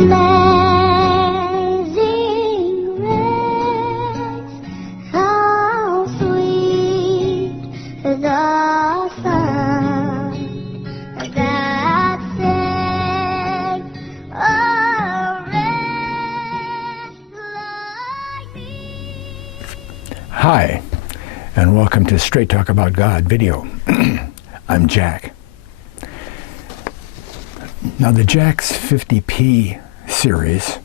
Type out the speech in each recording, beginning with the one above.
Amazing grace, how sweet the sound that saved a wretch like me. Hi, and welcome to Straight Talk About God video. I'm Jack. Now, the JAX11150p series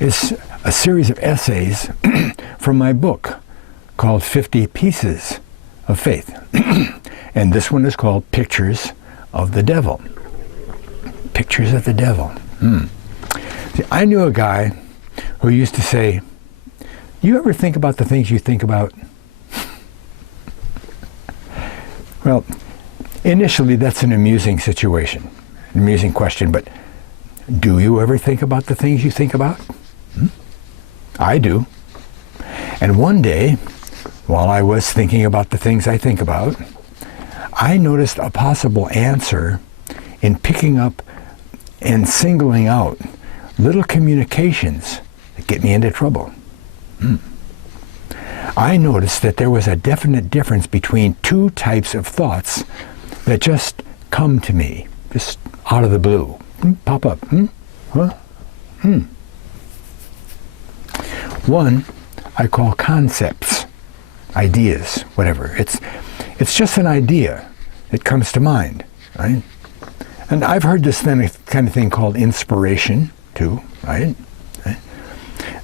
is a series of essays from my book called 50 Pieces of Faith. And this one is called Pictures of the Devil. Pictures of the Devil. See, I knew a guy who used to say, "You ever think about the things you think about?" Well, initially that's an amusing situation, an amusing question, but do you ever think about the things you think about? I do. And one day, while I was thinking about the things I think about, I noticed a possible answer in picking up and singling out little communications that get me into trouble. I noticed that there was a definite difference between two types of thoughts that just come to me, just out of the blue. Pop up. One I call concepts, ideas, whatever. It's just an idea that comes to mind, right? And I've heard this kind of thing called inspiration too, right?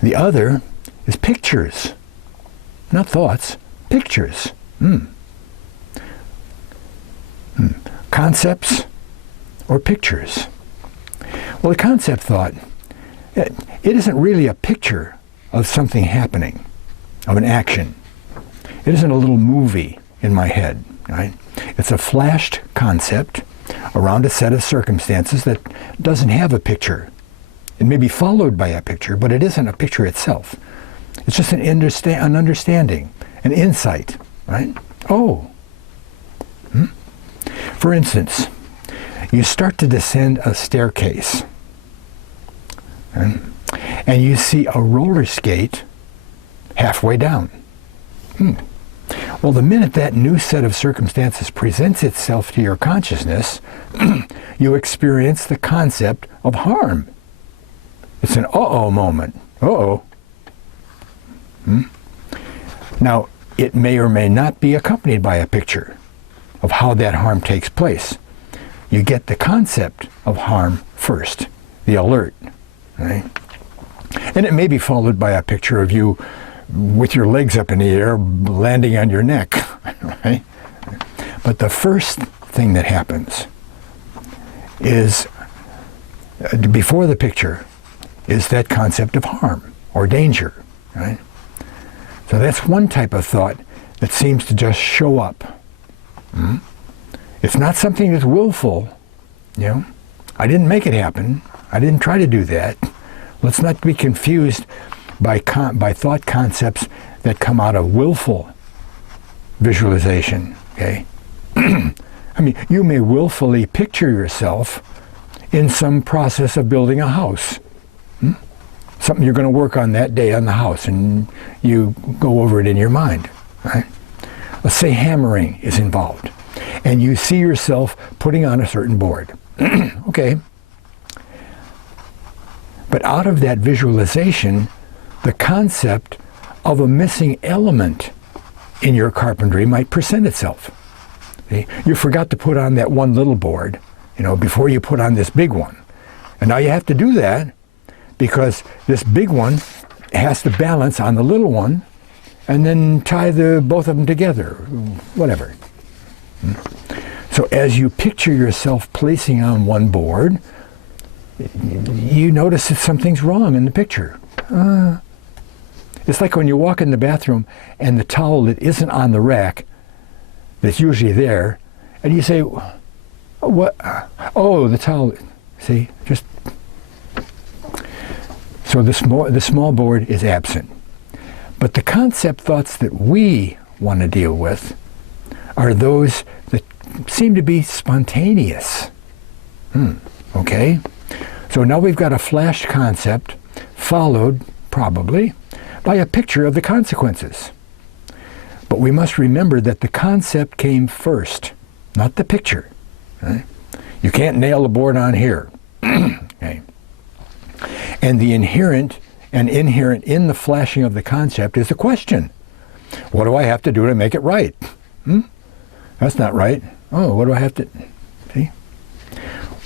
The other is pictures. Not thoughts, pictures. Concepts or pictures. Well, the concept thought, it isn't really a picture of something happening, of an action. It isn't a little movie in my head, right? It's a flashed concept around a set of circumstances that doesn't have a picture. It may be followed by a picture, but it isn't a picture itself. It's just an understanding, an insight, right? Oh. For instance, you start to descend a staircase, right? And you see a roller skate halfway down. Well, the minute that new set of circumstances presents itself to your consciousness, you experience the concept of harm. It's an uh-oh moment. Uh-oh. Now, it may or may not be accompanied by a picture of how that harm takes place. You get the concept of harm first, the alert, right? And it may be followed by a picture of you with your legs up in the air, landing on your neck, right? But the first thing that happens is, before the picture, is that concept of harm or danger, right? So that's one type of thought that seems to just show up. It's not something that's willful, you know. I didn't make it happen. I didn't try to do that. Let's not be confused by thought concepts that come out of willful visualization, okay? I mean, you may willfully picture yourself in some process of building a house. Something you're going to work on that day on the house, and you go over it in your mind, right? Let's say hammering is involved, and you see yourself putting on a certain board. Okay. But out of that visualization, the concept of a missing element in your carpentry might present itself. See? You forgot to put on that one little board, you know, before you put on this big one. And now you have to do that because this big one has to balance on the little one and then tie both of them together, whatever. So as you picture yourself placing on one board, you notice that something's wrong in the picture. It's like when you walk in the bathroom and the towel that isn't on the rack, that's usually there, and you say, "What? Oh, the towel." See, just so the small board is absent. But the concept thoughts that we want to deal with are those that seem to be spontaneous. Okay? So now we've got a flashed concept followed, probably, by a picture of the consequences. But we must remember that the concept came first, not the picture. Right? You can't nail the board on here. Okay? And the inherent in the flashing of the concept is the question. What do I have to do to make it right? That's not right. Oh, what do I have to... See?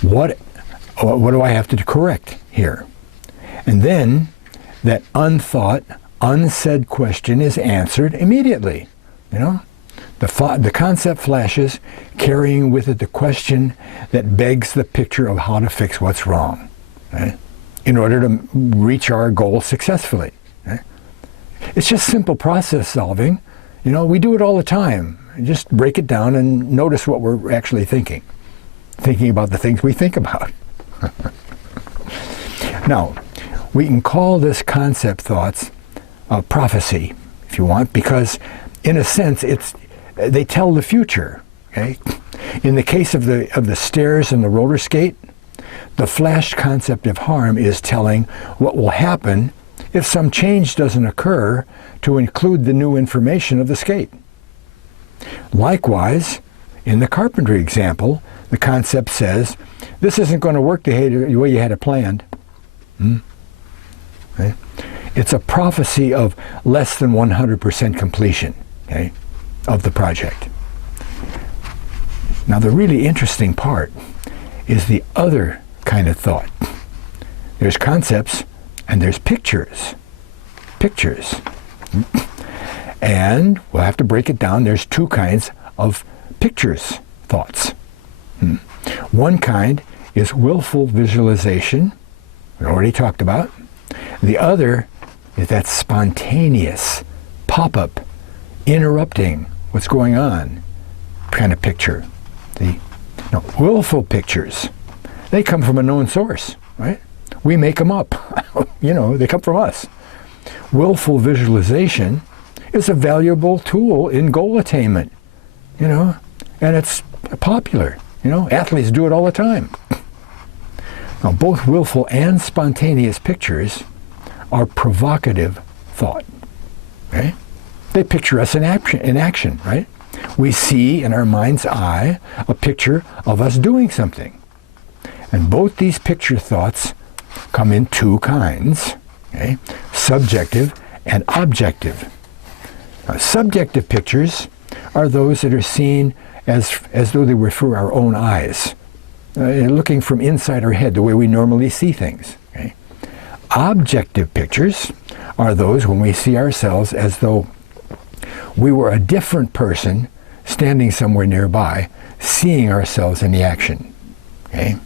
What do I have to correct here? And then that unthought, unsaid question is answered immediately. You know, the concept flashes, carrying with it the question that begs the picture of how to fix what's wrong, right? In order to reach our goal successfully. Right? It's just simple process solving. You know, we do it all the time. Just break it down and notice what we're actually thinking about the things we think about. Now, we can call this concept thoughts prophecy, if you want, because in a sense they tell the future. Okay? In the case of the stairs and the roller skate, the flashed concept of harm is telling what will happen if some change doesn't occur to include the new information of the skate. Likewise, in the carpentry example, the concept says, this isn't going to work the way you had it planned. Okay? It's a prophecy of less than 100% completion, okay, of the project. Now, the really interesting part is the other kind of thought. There's concepts and there's pictures. Pictures. And we'll have to break it down. There's two kinds of pictures thoughts. One kind is willful visualization, we already talked about. The other is that spontaneous pop-up, interrupting what's going on kind of picture. Willful pictures, they come from a known source, right? We make them up. You know, they come from us. Willful visualization is a valuable tool in goal attainment, you know, and it's popular. You know, athletes do it all the time. Now, both willful and spontaneous pictures are provocative thought. Okay? They picture us in action, right? We see in our mind's eye a picture of us doing something. And both these picture thoughts come in two kinds, okay? Subjective and objective. Now, subjective pictures are those that are seen as though they were through our own eyes, looking from inside our head, the way we normally see things. Okay? Objective pictures are those when we see ourselves as though we were a different person standing somewhere nearby, seeing ourselves in the action. Okay?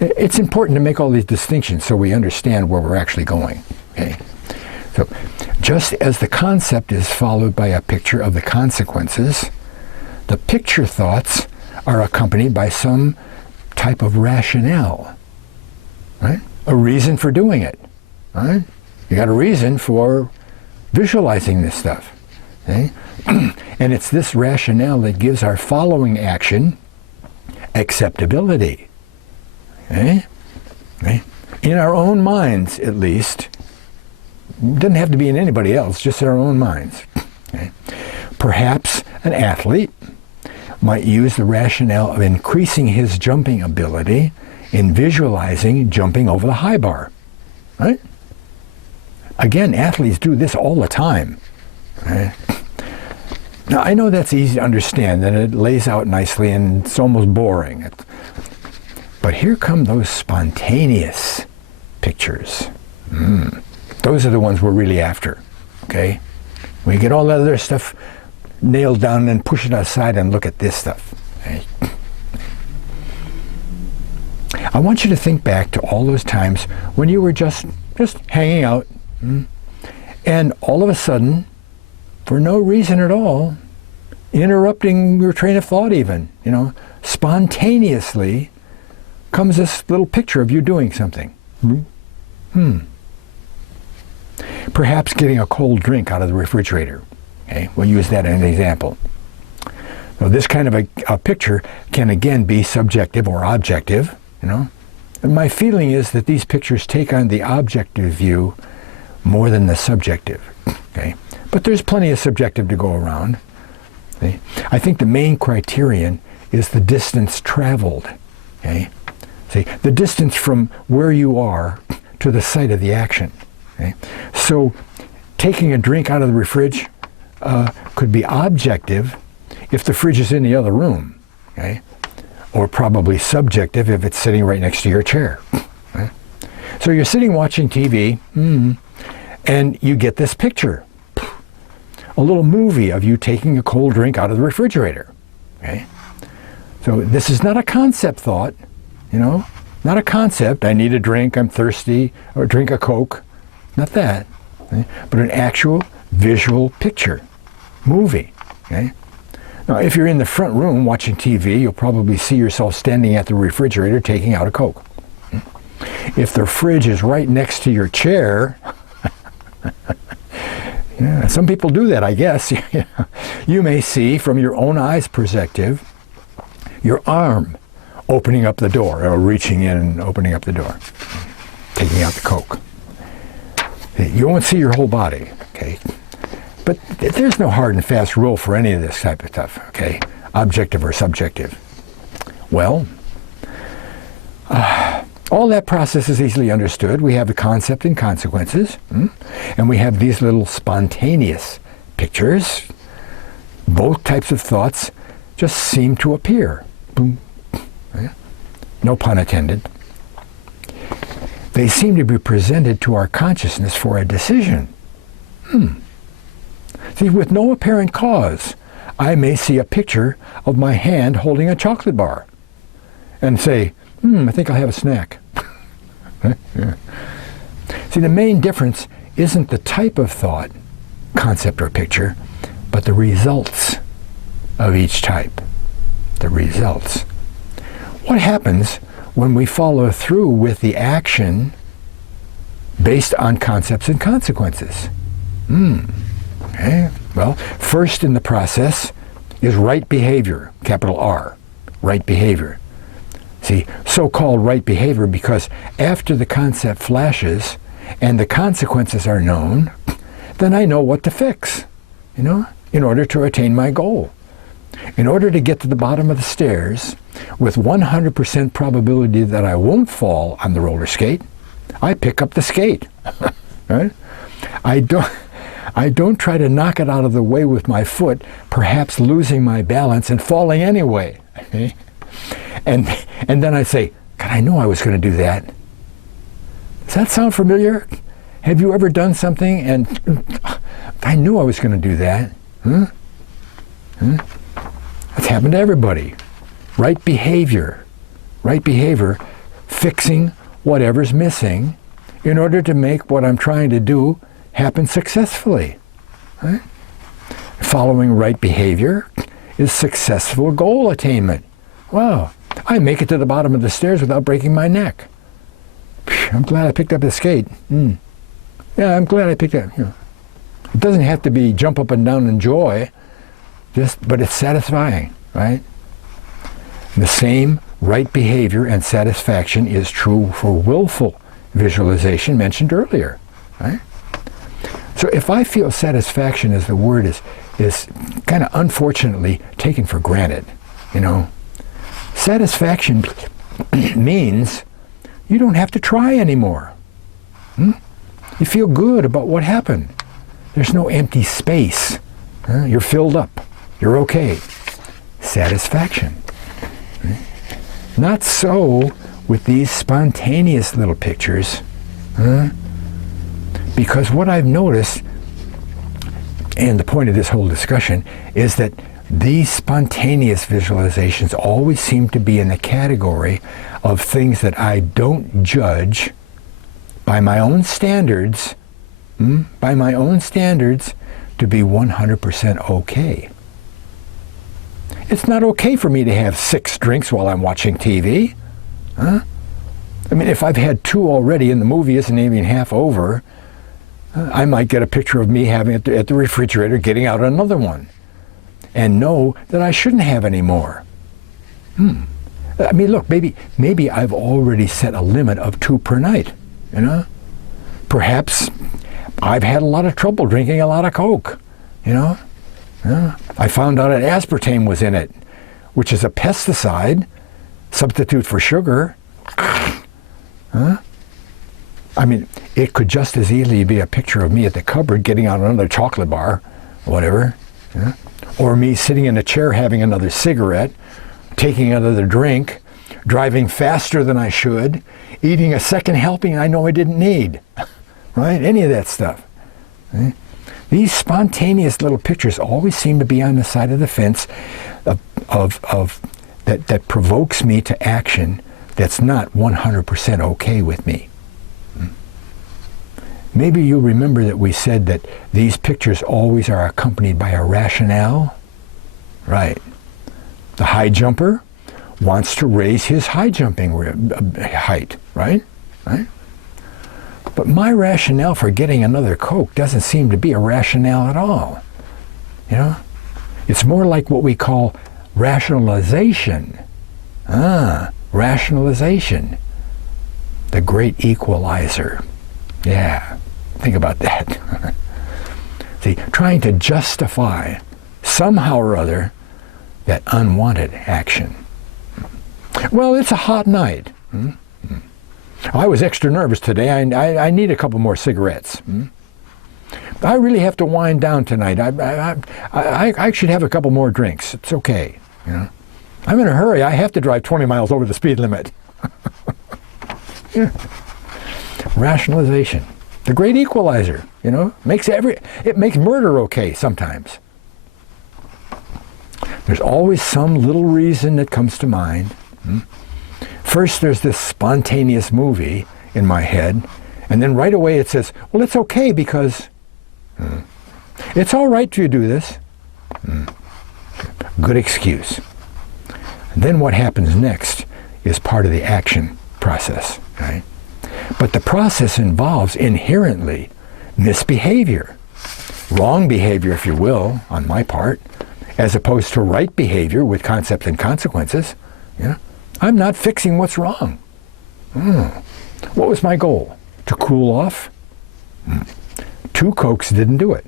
It's important to make all these distinctions so we understand where we're actually going. Okay? So, just as the concept is followed by a picture of the consequences, the picture thoughts are accompanied by some type of rationale, right? A reason for doing it, right? You got a reason for visualizing this stuff, okay? And it's this rationale that gives our following action acceptability, okay? Okay? In our own minds, at least. It doesn't have to be in anybody else, just in our own minds. Okay? Perhaps an athlete might use the rationale of increasing his jumping ability in visualizing jumping over the high bar. Right? Again, athletes do this all the time. Right? Now, I know that's easy to understand, and it lays out nicely, and it's almost boring. But here come those spontaneous pictures. Those are the ones we're really after. Okay? We get all that other stuff nailed down and push it aside and look at this stuff. Okay? I want you to think back to all those times when you were just hanging out, and all of a sudden, for no reason at all, interrupting your train of thought even, you know, spontaneously comes this little picture of you doing something. Perhaps getting a cold drink out of the refrigerator. Okay, we'll use that as an example. So this kind of a picture can again be subjective or objective, you know. And my feeling is that these pictures take on the objective view more than the subjective. Okay? But there's plenty of subjective to go around. Okay? I think the main criterion is the distance traveled. Okay? See, the distance from where you are to the site of the action. Okay? So taking a drink out of the fridge could be objective if the fridge is in the other room. Okay? Or probably subjective if it's sitting right next to your chair. Right? So you're sitting watching TV, and you get this picture. A little movie of you taking a cold drink out of the refrigerator. Okay? So this is not a concept thought, not a concept, I need a drink, I'm thirsty, or drink a Coke. Not that. Okay? But an actual visual picture, movie. Okay? Now, if you're in the front room watching TV, you'll probably see yourself standing at the refrigerator taking out a Coke. If the fridge is right next to your chair, yeah, some people do that, I guess. You may see from your own eyes perspective, your arm opening up the door, or reaching in and opening up the door, taking out the Coke. You won't see your whole body, okay? But there's no hard and fast rule for any of this type of stuff, okay? Objective or subjective. Well, all that process is easily understood. We have the concept and consequences, and we have these little spontaneous pictures. Both types of thoughts just seem to appear. Boom. No pun intended. They seem to be presented to our consciousness for a decision. See, with no apparent cause, I may see a picture of my hand holding a chocolate bar and say, I think I'll have a snack. Yeah. See, the main difference isn't the type of thought, concept, or picture, but the results of each type. The results. What happens when we follow through with the action based on concepts and consequences? Okay. Well, first in the process is right behavior, capital R, right behavior. See, so-called right behavior because after the concept flashes and the consequences are known, then I know what to fix, in order to attain my goal. In order to get to the bottom of the stairs with 100% probability that I won't fall on the roller skate, I pick up the skate. Right? I don't try to knock it out of the way with my foot, perhaps losing my balance and falling anyway. Okay? And then I say, God, I knew I was going to do that. Does that sound familiar? Have you ever done something and I knew I was going to do that? That's happened to everybody. Right behavior, fixing whatever's missing in order to make what I'm trying to do happen successfully. Right? Following right behavior is successful goal attainment. Wow, I make it to the bottom of the stairs without breaking my neck. I'm glad I picked up the skate. Yeah, I'm glad I picked up. It doesn't have to be jump up and down in joy, but it's satisfying, right? The same right behavior and satisfaction is true for willful visualization mentioned earlier, right? So if I feel satisfaction as the word is kind of unfortunately taken for granted, satisfaction means you don't have to try anymore. You feel good about what happened. There's no empty space. You're filled up. You're okay. Satisfaction. Not so with these spontaneous little pictures. Because what I've noticed, and the point of this whole discussion, is that these spontaneous visualizations always seem to be in the category of things that I don't judge by my own standards, to be 100% okay. It's not okay for me to have 6 drinks while I'm watching TV. I mean, if I've had 2 already and the movie isn't even half over, I might get a picture of me having it at the refrigerator, getting out another one, and know that I shouldn't have any more. I mean, look, maybe I've already set a limit of 2 per night, you know? Perhaps I've had a lot of trouble drinking a lot of Coke, you know? Yeah. I found out that aspartame was in it, which is a pesticide, substitute for sugar. Huh? I mean, it could just as easily be a picture of me at the cupboard getting out another chocolate bar, whatever. Yeah? Or me sitting in a chair having another cigarette, taking another drink, driving faster than I should, eating a second helping I know I didn't need. Right? Any of that stuff. Right? These spontaneous little pictures always seem to be on the side of the fence that provokes me to action that's not 100% okay with me. Maybe you remember that we said that these pictures always are accompanied by a rationale. Right. The high jumper wants to raise his high jumping height, right? Right? But my rationale for getting another Coke doesn't seem to be a rationale at all. You know? It's more like what we call rationalization. Rationalization. The great equalizer. Yeah, think about that. See, trying to justify somehow or other that unwanted action. Well, it's a hot night. I was extra nervous today. I need a couple more cigarettes. I really have to wind down tonight. I should have a couple more drinks. It's okay. You know, I'm in a hurry. I have to drive 20 miles over the speed limit. Yeah. Rationalization, the great equalizer. You know, it makes murder okay sometimes. There's always some little reason that comes to mind. First, there's this spontaneous movie in my head, and then right away it says, well, it's okay because it's all right to do this. Good excuse. And then what happens next is part of the action process, right? But the process involves inherently misbehavior, wrong behavior, if you will, on my part, as opposed to right behavior with concept and consequences. You know? I'm not fixing what's wrong. What was my goal? To cool off? 2 Cokes didn't do it.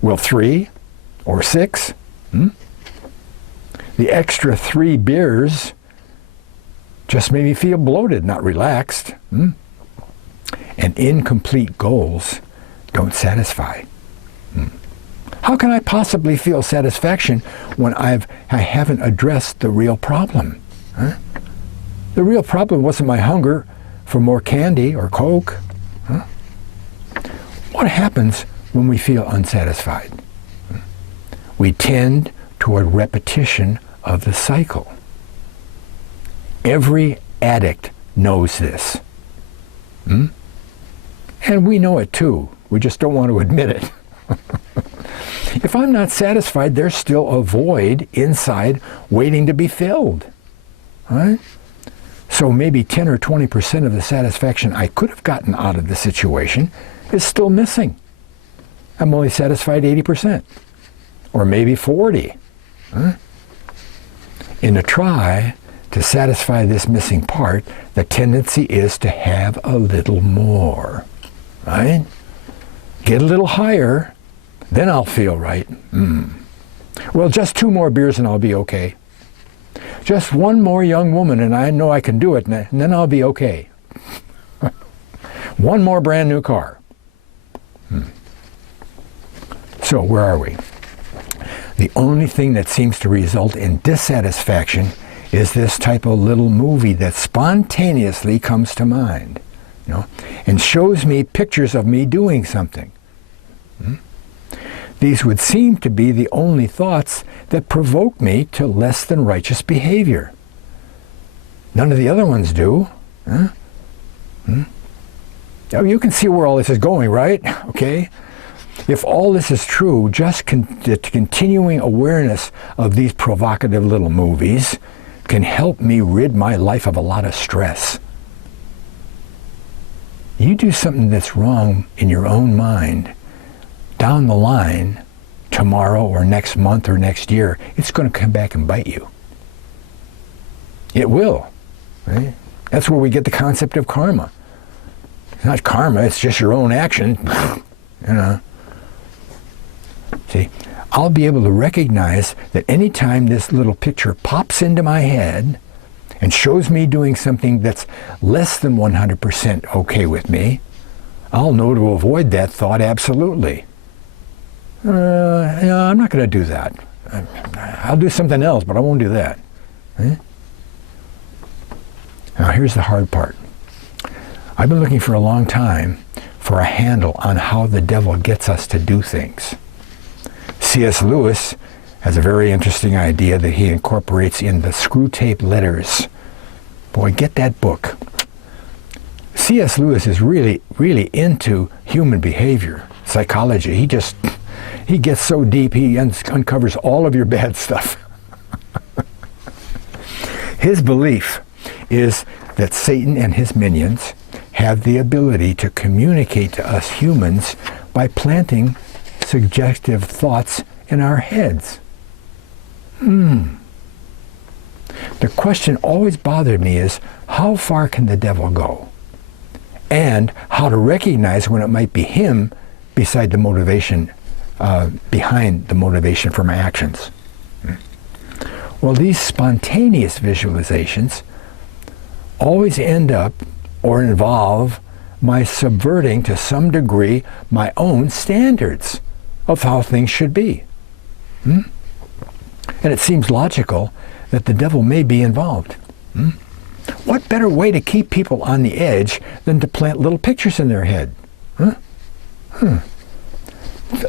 Will 3 or 6? The extra 3 beers just made me feel bloated, not relaxed. And incomplete goals don't satisfy. How can I possibly feel satisfaction when I haven't addressed the real problem? Huh? The real problem wasn't my hunger for more candy or Coke. Huh? What happens when we feel unsatisfied? We tend toward repetition of the cycle. Every addict knows this. And we know it too. We just don't want to admit it. If I'm not satisfied, there's still a void inside waiting to be filled. Right? So maybe 10 or 20% of the satisfaction I could have gotten out of the situation is still missing. I'm only satisfied 80%. Or maybe 40. Huh? In a try to satisfy this missing part, the tendency is to have a little more. Right? Get a little higher, then I'll feel right. Well, just 2 more beers and I'll be okay. Just 1 more young woman and I know I can do it, and then I'll be okay. 1 more brand new car. So where are we? The only thing that seems to result in dissatisfaction is this type of little movie that spontaneously comes to mind, you know, and shows me pictures of me doing something. These would seem to be the only thoughts that provoke me to less than righteous behavior. None of the other ones do. Huh? Now you can see where all this is going, right? Okay? If all this is true, just the continuing awareness of these provocative little movies can help me rid my life of a lot of stress. You do something that's wrong in your own mind, down the line, tomorrow or next month or next year, it's going to come back and bite you. It will. Right? That's where we get the concept of karma. It's not karma, it's just your own action. You know. See, I'll be able to recognize that anytime this little picture pops into my head and shows me doing something that's less than 100% okay with me, I'll know to avoid that thought absolutely. I'm not going to do that. I'll do something else, but I won't do that. Eh? Now here's the hard part. I've been looking for a long time for a handle on how the devil gets us to do things. C.S. Lewis has a very interesting idea that he incorporates in the Screw Tape Letters. Boy, get that book. C.S. Lewis is really, really into human behavior, psychology. He gets so deep, he uncovers all of your bad stuff. His belief is that Satan and his minions have the ability to communicate to us humans by planting suggestive thoughts in our heads. The question always bothered me is, how far can the devil go? And how to recognize when it might be him beside the motivation, behind the motivation for my actions. Well, these spontaneous visualizations always end up or involve my subverting to some degree my own standards of how things should be. And it seems logical that the devil may be involved. What better way to keep people on the edge than to plant little pictures in their head?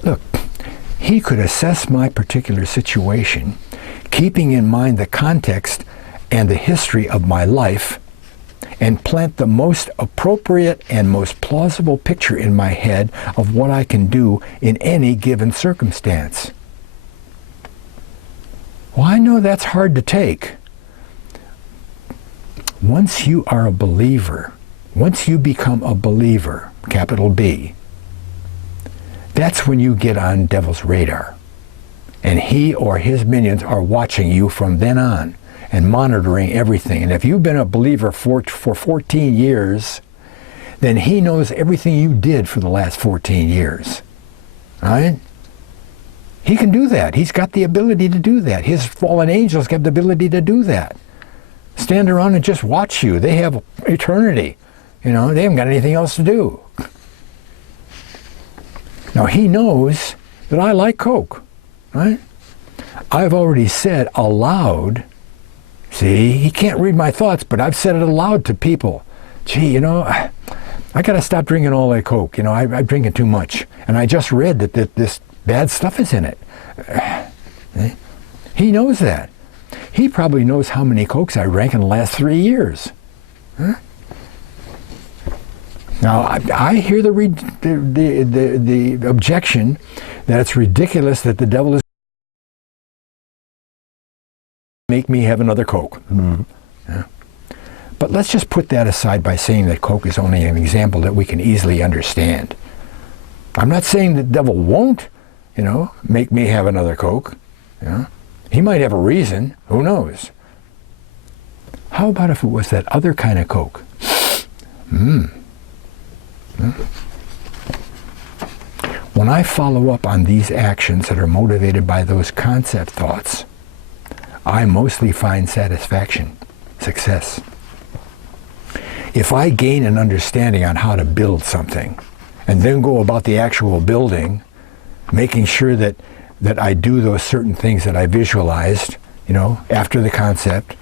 Look, he could assess my particular situation, keeping in mind the context and the history of my life, and plant the most appropriate and most plausible picture in my head of what I can do in any given circumstance. Well, I know that's hard to take. Once you are a believer, once you become a believer, capital B, that's when you get on devil's radar. And he or his minions are watching you from then on and monitoring everything. And if you've been a believer for 14 years, then he knows everything you did for the last 14 years. All right? He can do that. He's got the ability to do that. His fallen angels have the ability to do that. Stand around and just watch you. They have eternity. You know, they haven't got anything else to do. Now, he knows that I like Coke, right? I've already said aloud, see, he can't read my thoughts, but I've said it aloud to people. Gee, you know, I got to stop drinking all that Coke. You know, I'm drinking too much. And I just read that this bad stuff is in it. He knows that. He probably knows how many Cokes I drank in the last 3 years. Huh? Now, I hear the objection that it's ridiculous that the devil is make me have another Coke. Yeah. But let's just put that aside by saying that Coke is only an example that we can easily understand. I'm not saying the devil won't, you know, make me have another Coke. You know? He might have a reason. Who knows? How about if it was that other kind of Coke? When I follow up on these actions that are motivated by those concept thoughts, I mostly find satisfaction, success. If I gain an understanding on how to build something, and then go about the actual building, making sure that I do those certain things that I visualized, you know, after the concept,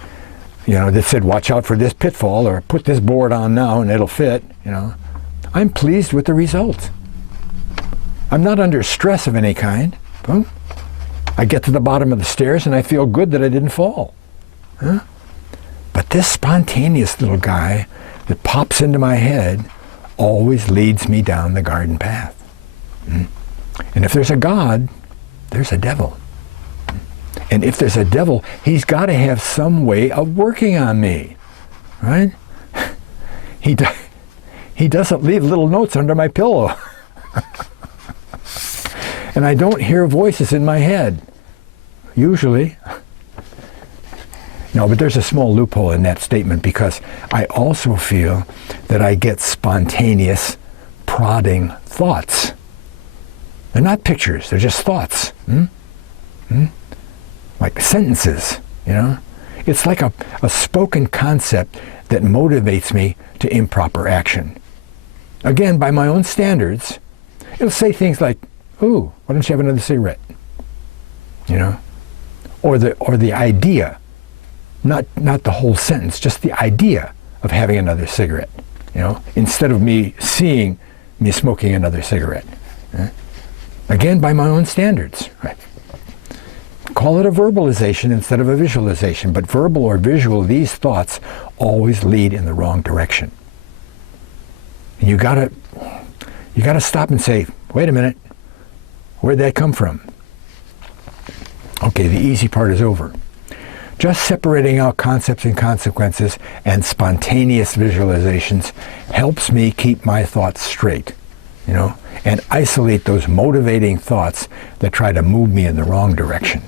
you know, that said, watch out for this pitfall, or put this board on now and it'll fit, you know, I'm pleased with the result. I'm not under stress of any kind. I get to the bottom of the stairs and I feel good that I didn't fall. But this spontaneous little guy that pops into my head always leads me down the garden path. And if there's a God, there's a devil. And if there's a devil, he's got to have some way of working on me, right? He doesn't leave little notes under my pillow. And I don't hear voices in my head, usually. No, but there's a small loophole in that statement because I also feel that I get spontaneous, prodding thoughts. They're not pictures, they're just thoughts. Like sentences, you know? It's like a spoken concept that motivates me to improper action. Again, by my own standards, it'll say things like, "Ooh, why don't you have another cigarette?" You know? Or the idea. Not the whole sentence, just the idea of having another cigarette, you know, instead of me seeing me smoking another cigarette. Again, by my own standards, right? Call it a verbalization instead of a visualization, but verbal or visual, these thoughts always lead in the wrong direction. And you gotta stop and say, wait a minute, where'd that come from? Okay, the easy part is over. Just separating out concepts and consequences and spontaneous visualizations helps me keep my thoughts straight, you know, and isolate those motivating thoughts that try to move me in the wrong direction.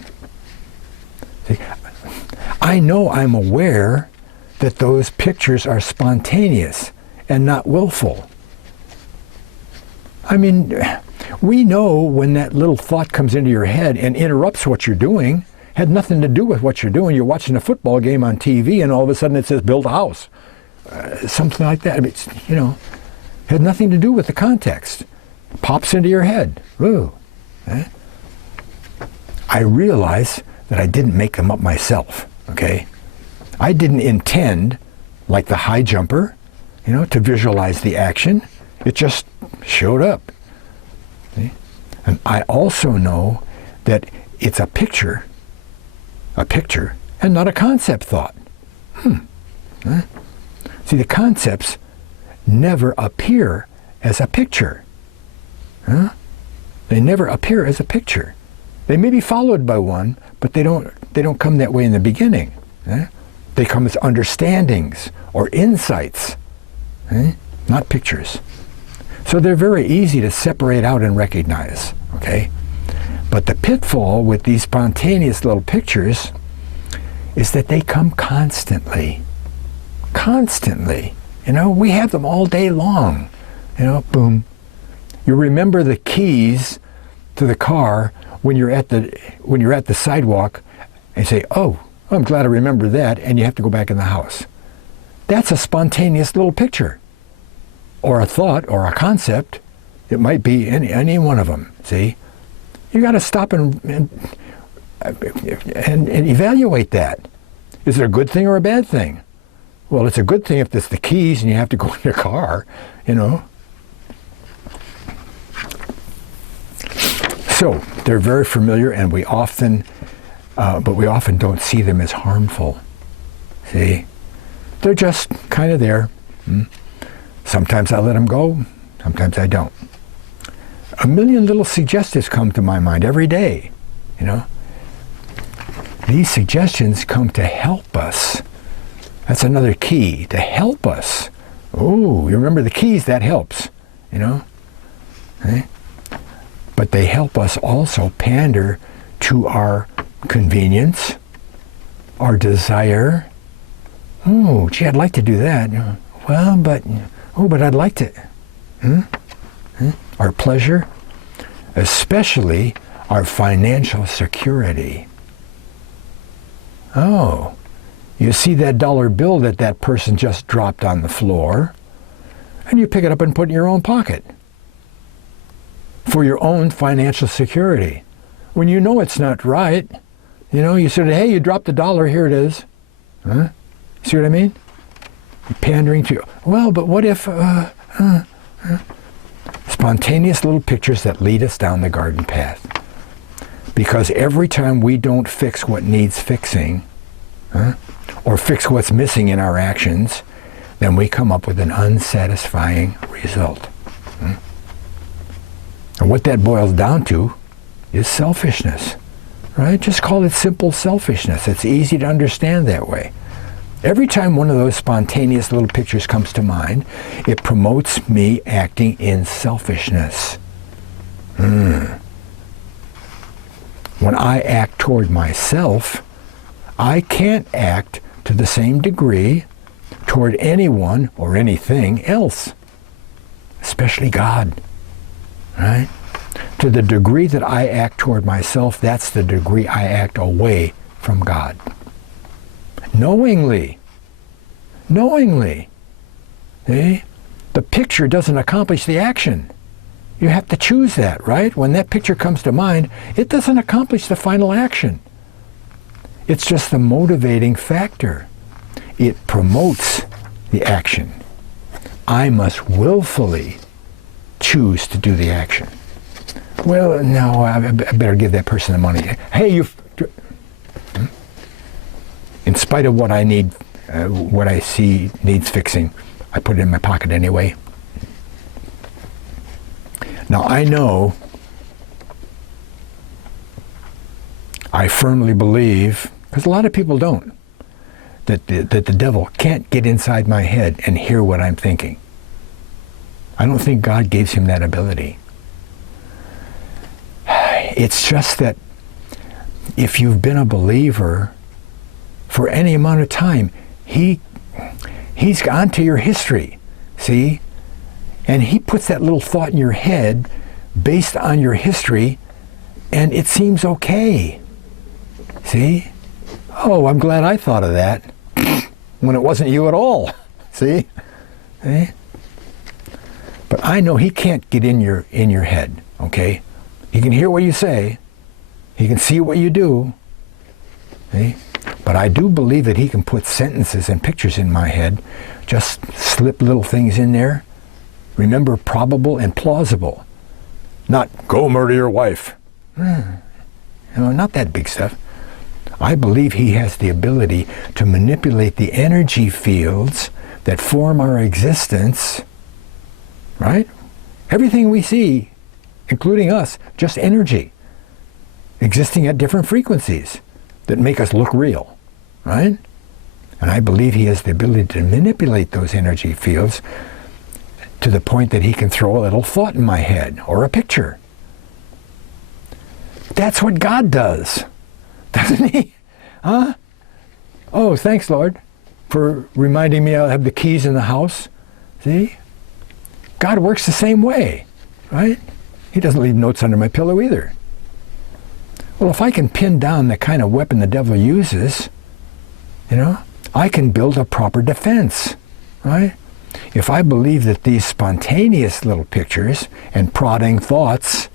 See, I know I'm aware that those pictures are spontaneous and not willful. I mean, we know when that little thought comes into your head and interrupts what you're doing. Had nothing to do with what you're doing. You're watching a football game on TV and all of a sudden it says build a house. Something like that. It's, you know, had nothing to do with the context. Pops into your head. Ooh. I realize that I didn't make them up myself, okay? I didn't intend, like the high jumper, you know, to visualize the action. It just showed up. See? And I also know that it's a picture and not a concept thought. See, the concepts never appear as a picture. They never appear as a picture. They may be followed by one, but they don't come that way in the beginning. They come as understandings or insights, not pictures. So they're very easy to separate out and recognize, okay? But the pitfall with these spontaneous little pictures is that they come constantly. Constantly. You know, we have them all day long. You know, boom. You remember the keys to the car when you're at the sidewalk and say, "Oh, I'm glad I remember that," and you have to go back in the house. That's a spontaneous little picture. Or a thought or a concept. It might be any one of them, see? You got to stop and evaluate that. Is it a good thing or a bad thing? Well, it's a good thing if it's the keys and you have to go in your car, you know. So they're very familiar, and we often don't see them as harmful. See, they're just kind of there. Sometimes I let them go. Sometimes I don't. A million little suggestions come to my mind every day, you know. These suggestions come to help us. That's another key, to help us. Oh, you remember the keys, that helps, you know. But they help us also pander to our convenience, our desire. Oh, gee, I'd like to do that. Well, but I'd like to. Our pleasure, especially our financial security. Oh, you see that dollar bill that person just dropped on the floor, and you pick it up and put it in your own pocket for your own financial security. When you know it's not right, you know, you said, "Hey, you dropped $1, here it is." See what I mean? You're pandering to, well, but what if, Spontaneous little pictures that lead us down the garden path. Because every time we don't fix what needs fixing, or fix what's missing in our actions, then we come up with an unsatisfying result. And what that boils down to is selfishness, right? Just call it simple selfishness. It's easy to understand that way. Every time one of those spontaneous little pictures comes to mind, it promotes me acting in selfishness. When I act toward myself, I can't act to the same degree toward anyone or anything else, especially God, right? To the degree that I act toward myself, that's the degree I act away from God. Knowingly. See? The picture doesn't accomplish the action. You have to choose that, right? When that picture comes to mind, it doesn't accomplish the final action. It's just the motivating factor. It promotes the action. I must willfully choose to do the action. Well, no, I better give that person the money. Hey, in spite of what I need, what I see needs fixing, I put it in my pocket anyway. Now I know, I firmly believe, because a lot of people don't, that the devil can't get inside my head and hear what I'm thinking. I don't think God gives him that ability. It's just that if you've been a believer for any amount of time, he's gone to your history, see? And he puts that little thought in your head based on your history, and it seems okay. See? Oh, I'm glad I thought of that when it wasn't you at all. See? See? But I know he can't get in your head, okay? He can hear what you say. He can see what you do. See? But I do believe that he can put sentences and pictures in my head, just slip little things in there. Remember, probable and plausible. Not, go murder your wife. Not that big stuff. I believe he has the ability to manipulate the energy fields that form our existence, right? Everything we see, including us, just energy, existing at different frequencies that make us look real, right? And I believe he has the ability to manipulate those energy fields to the point that he can throw a little thought in my head or a picture. That's what God does, doesn't he? Huh? Oh, thanks, Lord, for reminding me I have the keys in the house. See? God works the same way, right? He doesn't leave notes under my pillow either. Well, if I can pin down the kind of weapon the devil uses, I can build a proper defense, right? If I believe that these spontaneous little pictures and prodding thoughts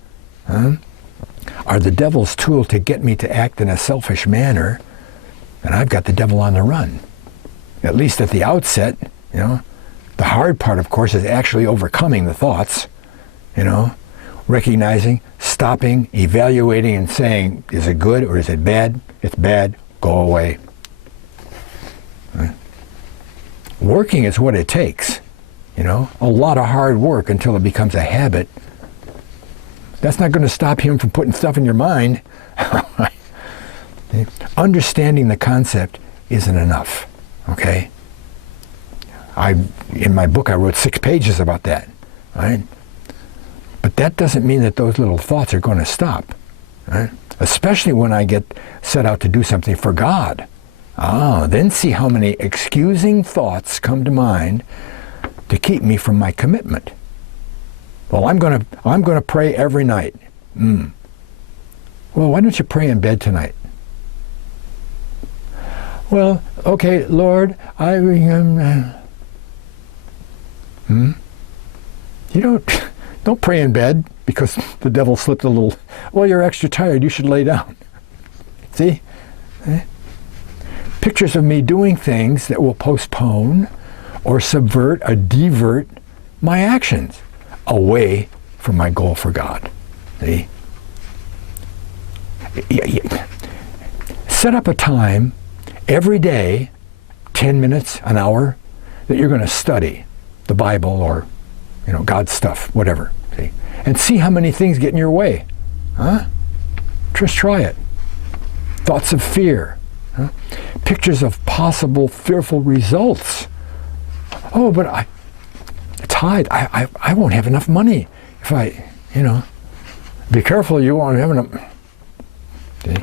are the devil's tool to get me to act in a selfish manner, then I've got the devil on the run. At least at the outset, The hard part, of course, is actually overcoming the thoughts, recognizing, stopping, evaluating, and saying, is it good or is it bad? It's bad, go away. Right? Working is what it takes, a lot of hard work until it becomes a habit. That's not going to stop him from putting stuff in your mind. Understanding the concept isn't enough, okay? In my book, I wrote 6 pages about that, right? But that doesn't mean that those little thoughts are going to stop, right? Especially when I get set out to do something for God. Then see how many excusing thoughts come to mind to keep me from my commitment. Well, I'm going to pray every night. Well, why don't you pray in bed tonight? Well, okay, Lord, You don't pray in bed because the devil slipped a little. Well, you're extra tired. You should lay down. See? Pictures of me doing things that will postpone or subvert or divert my actions away from my goal for God. See? Set up a time every day, 10 minutes, an hour, that you're going to study the Bible or, God's stuff, whatever. See? And see how many things get in your way. Just try it. Thoughts of fear. Pictures of possible fearful results. Oh, but it's high. I won't have enough money if I, be careful, you won't have enough. See?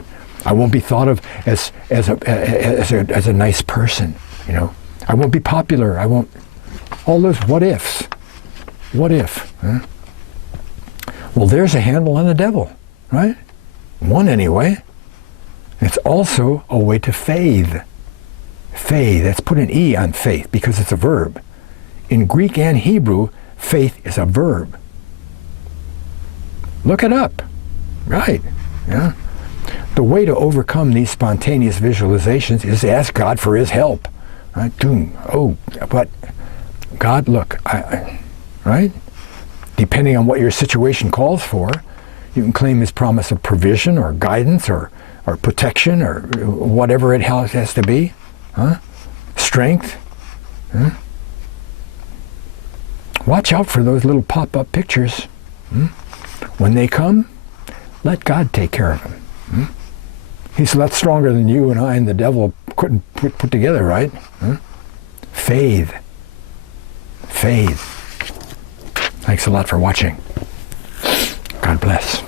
I won't be thought of as a nice person, you know. I won't be popular. I won't. All those what ifs. What if? Huh? Well, there's a handle on the devil, right? One anyway. It's also a way to faith. Faith. Let's put an E on faith because it's a verb. In Greek and Hebrew, faith is a verb. Look it up. Right. Yeah. The way to overcome these spontaneous visualizations is to ask God for his help. Right? Oh, but God, look, right? Depending on what your situation calls for, you can claim his promise of provision or guidance or protection or whatever it has to be. Huh? Strength. Huh? Watch out for those little pop-up pictures. When they come, let God take care of them. He's a lot stronger than you and I and the devil couldn't put together, right? Faith. Faith. Thanks a lot for watching. God bless.